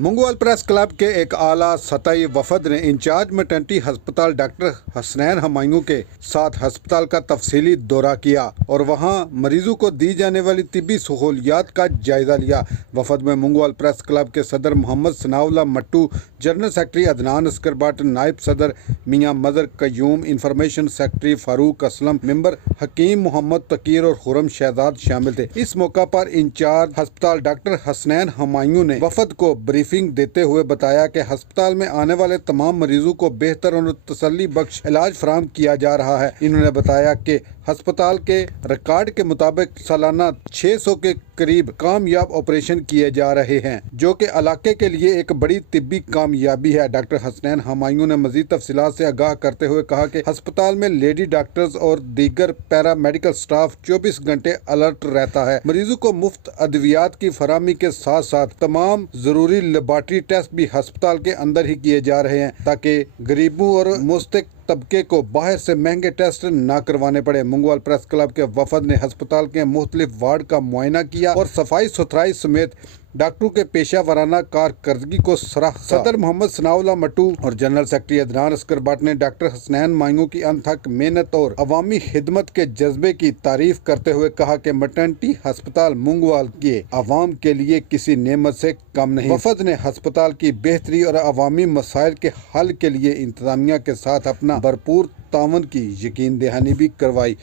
منگوال press club کے ایک اعلیٰ سطحی وفد نے انچارج میٹرنٹی ہسپتال ڈاکٹر حسنین ہمایوں کے ساتھ ہسپتال کا تفصیلی دورہ کیا اور وہاں مریضوں کو دی جانے والی طبی سہولیات کا جائزہ لیا۔ وفد میں منگوال پریس کلب کے صدر محمد ثناء اللہ مٹو، جنرل سیکرٹری عدنان اسکر بٹ، نائب صدر Mian Mazhar Qayyum, information secretary Farooq Aslam, member Hakeem Muhammad تقیر اور خرم شہزاد شامل تھے۔ اس موقع پر انچارج ہسپتال ڈاکٹر حسنین ہمایوں نے وفد کو بریفنگ دیتے ہوئے بتایا کہ ہسپتال میں آنے والے تمام مریضوں کو بہتر اور تسلی بخش علاج فراہم کیا جا رہا ہے۔ انہوں نے بتایا کہ ہسپتال کے ریکارڈ کے مطابق سالانہ 600 کے قریب کامیاب آپریشن کیے جا رہے ہیں، جو کہ علاقے کے لیے ایک بڑی طبی کامیابی ہے۔ ڈاکٹر حسنین ہمایوں نے مزید تفصیلات سے آگاہ کرتے ہوئے کہا کہ ہسپتال میں لیڈی ڈاکٹرز اور دیگر پیرا میڈیکل سٹاف 24 گھنٹے الرٹ رہتا ہے۔ مریضوں کو مفت ادویات کی فراہمی کے ساتھ ساتھ تمام ضروری لیبارٹری ٹیسٹ بھی ہسپتال کے اندر ہی کیے جا رہے ہیں تاکہ غریبوں اور مستحق طبقے کو باہر سے مہنگے ٹیسٹ نہ کروانے پڑے۔ منگوال پریس کلب کے وفد نے ہسپتال کے مختلف وارڈ کا معائنہ کیا اور صفائی ستھرائی سمیت ڈاکٹروں کے پیشہ ورانہ کارکردگی کو سراہا۔ صدر محمد ثناء اللہ مٹو اور general secretary Adnan Askar but نے ڈاکٹر حسنین ہمایوں کی انتھک محنت اور عوامی خدمت کے جذبے کی تعریف کرتے ہوئے کہا کہ میٹرنٹی ہسپتال منگوال کے عوام کے لیے کسی نعمت سے کم نہیں۔ وفد نے ہسپتال کی بہتری اور عوامی مسائل کے حل کے لیے انتظامیہ کے ساتھ اپنا بھرپور تعاون کی یقین دہانی بھی کروائی۔